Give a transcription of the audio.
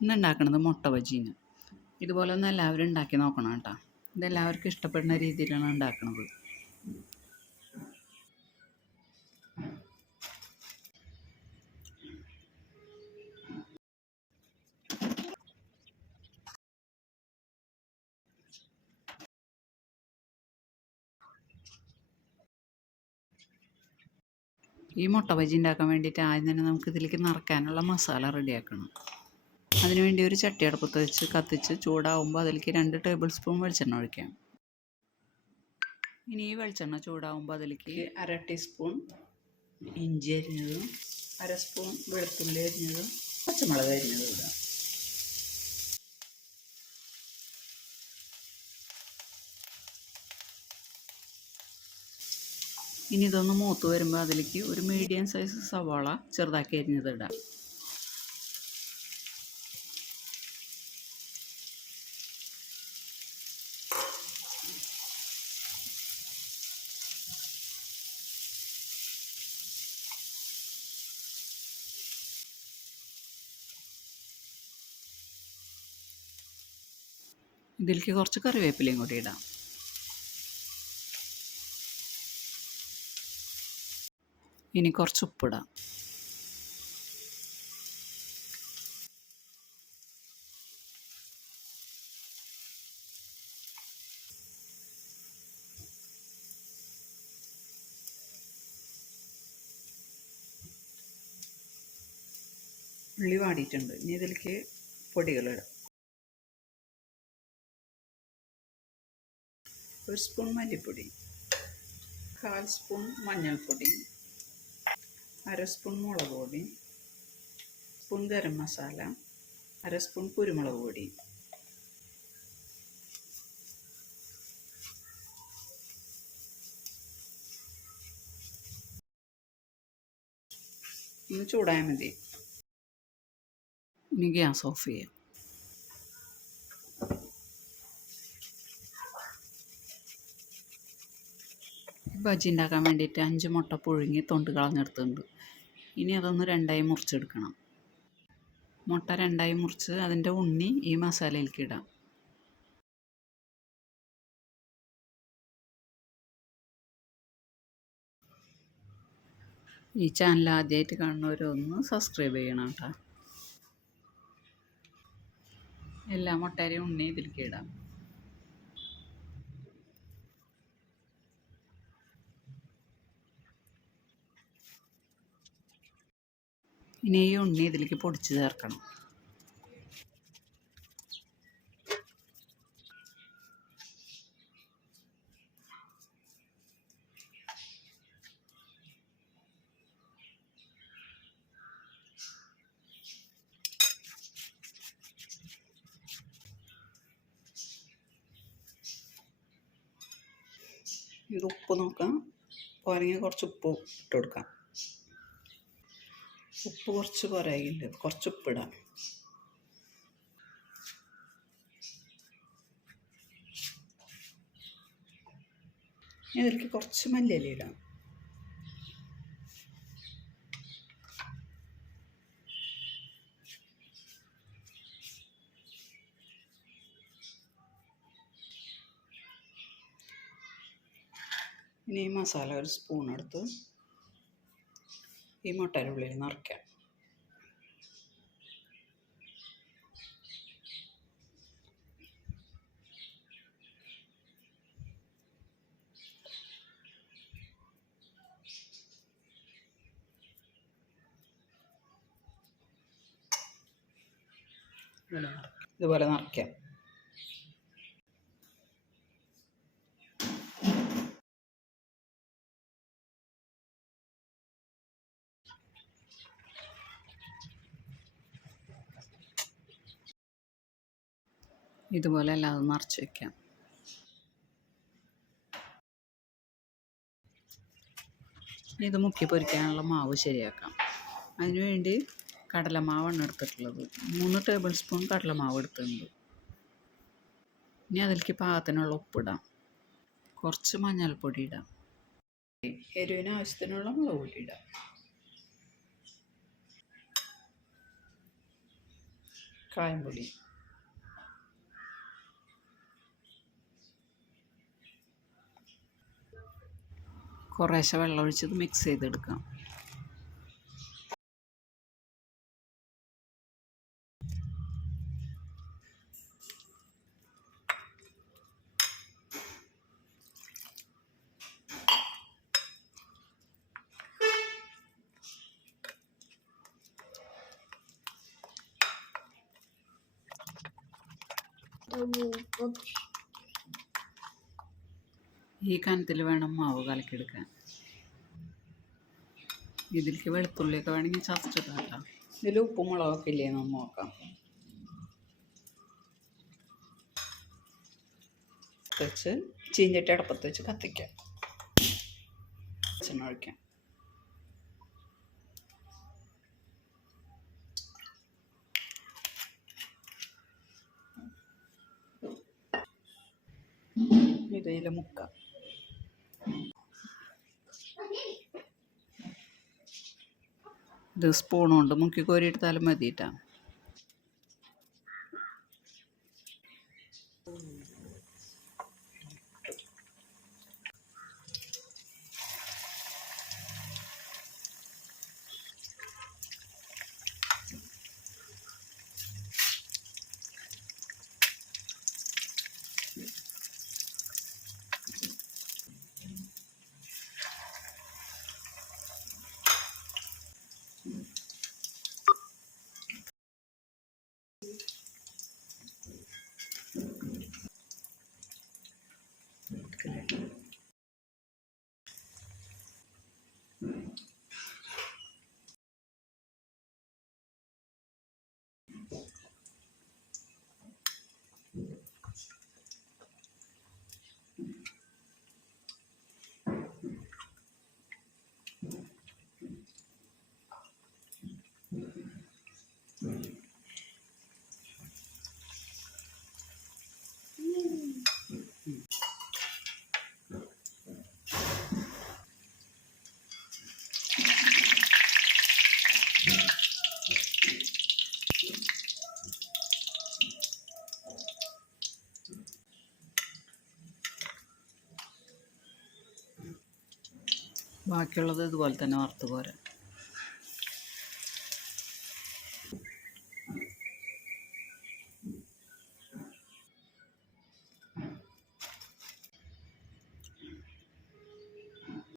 ഇന്ന് ഉണ്ടാക്കുന്നത് മുട്ട ബജീന്. ഇതുപോലെ ഒന്ന് എല്ലാവരും ഉണ്ടാക്കി നോക്കണം കേട്ടോ. ഇതെല്ലാവർക്കും ഇഷ്ടപ്പെടുന്ന രീതിയിലാണ് ഉണ്ടാക്കുന്നത്. ഈ മുട്ട ബജി ഉണ്ടാക്കാൻ വേണ്ടിയിട്ട് ആദ്യം തന്നെ നമുക്ക് ഇതിലേക്ക് നിറയ്ക്കാനുള്ള മസാല റെഡിയാക്കണം. അതിനുവേണ്ടി ഒരു ചട്ടി അടുപ്പത്ത് വെച്ച് കത്തിച്ച് ചൂടാവുമ്പോൾ അതിലേക്ക് 2 ടേബിൾ സ്പൂൺ വെളിച്ചെണ്ണ ഒഴിക്കാം. ഇനി ഈ വെളിച്ചെണ്ണ ചൂടാവുമ്പോൾ അതിലേക്ക് 1/2 ടീസ്പൂൺ ഇഞ്ചി അരിഞ്ഞതും 1/2 സ്പൂൺ വെളുത്തുള്ളി അരിഞ്ഞതും പച്ചമുളക് അരിഞ്ഞതും ഇടാം. ഇനി ഇതൊന്ന് മൂത്ത് വരുമ്പോൾ അതിലേക്ക് ഒരു മീഡിയം സൈസ് സവാള ചെറുതാക്കി അരിഞ്ഞത് ഇടാം. ഇതിലേക്ക് കുറച്ച് കറിവേപ്പിലയും കൂടി ഇടാം. ഇനി കുറച്ച് ഉപ്പിടാം. ഉള്ളി വാടിയിട്ടുണ്ട്. ഇനി ഇതിലേക്ക് പൊടികളിടാം. 1 സ്പൂൺ മല്ലിപ്പൊടി, 1/4 സ്പൂൺ മഞ്ഞൾപ്പൊടി, 1/2 സ്പൂൺ മുളക് പൊടി, സ്പൂൺ ഗരം മസാല, 1/2 സ്പൂൺ കുരുമുളക് പൊടി. ഒന്ന് ചൂടായാൽ മതി. ഇനി ഗ്യാസ് ഓഫ് ചെയ്യാം. ബജി ഉണ്ടാക്കാൻ വേണ്ടിയിട്ട് 5 മുട്ട പുഴുങ്ങി തൊണ്ട് കളഞ്ഞെടുത്തിട്ടുണ്ട്. ഇനി അതൊന്ന് 2ആയി മുറിച്ചെടുക്കണം. മുട്ട 2ആയി മുറിച്ച് അതിൻ്റെ ഉണ്ണി ഈ മസാലയിലേക്ക് ഇടാം. ഈ ചാനൽ ആദ്യമായിട്ട് കാണുന്നവരൊന്ന് സബ്സ്ക്രൈബ് ചെയ്യണം കേട്ടോ. എല്ലാ മുട്ടയും ഉണ്ണി ഇതിലേക്ക് ഇടാം. ഇനി ഈ ഉണ്ണി ഇതിലേക്ക് പൊടിച്ച് ചേർക്കണം. ഇത് ഉപ്പ് നോക്കാം. പോരെങ്കിൽ കുറച്ച് ഉപ്പ് ഇട്ട് കൊടുക്കാം. ഉപ്പ് കുറച്ച് കുറയില്ല, കുറച്ച് ഉപ്പിടാം. ഇതിലേക്ക് കുറച്ച് മല്ലിയില ഇടാം. ഇനി ഈ മസാല ഒരു സ്പൂൺ എടുത്ത് ഈ മുട്ടയുടെ ഉള്ളിൽ നിറയ്ക്കാം. ഇതുപോലെ നിറയ്ക്കാം. ഇതുപോലെ എല്ലാം നിറച്ച് വയ്ക്കാം. ഇത് മുക്കി പൊരിക്കാനുള്ള മാവ് ശരിയാക്കാം. അതിനുവേണ്ടി കടലമാവാണ് എടുത്തിട്ടുള്ളത്. 3 ടേബിൾ സ്പൂൺ കടലമാവ് എടുത്തിട്ടുണ്ട്. ഇനി അതിലേക്ക് പാകത്തിനുള്ള ഉപ്പിടാം. കുറച്ച് മഞ്ഞൾപ്പൊടി ഇടാം. എരിവിന് ആവശ്യത്തിനുള്ള മുളക് പൊടി ഇടാം. കായംപൊടി, കുറേശ്ശെ വെള്ളം ഒഴിച്ചത് മിക്സ് ചെയ്തെടുക്കാം. ഈ കനത്തിൽ വേണം മാവ് കലക്കിയെടുക്കാൻ. ഇതിലേക്ക് വെളുത്തുള്ളിയൊക്കെ വേണമെങ്കിൽ ചതച്ചിട്ടാക്കാം. ഇതിൽ ഉപ്പും മുളകൊക്കെ ഇല്ലേ എന്ന് നോക്കാം. വെച്ച് ചീഞ്ചട്ടി അടുപ്പത്ത് വെച്ച് കത്തിക്കാം. വെളിച്ചെണ്ണ ഒഴിക്കാം. ഇതിൽ മുക്കാം. ഇത് സ്പൂൺ കൊണ്ട് മുക്കി കോരിയെടുത്താലും മതിയിട്ടാ. ബാക്കിയുള്ളത് ഇതുപോലെ തന്നെ വറുത്ത് പോരാം.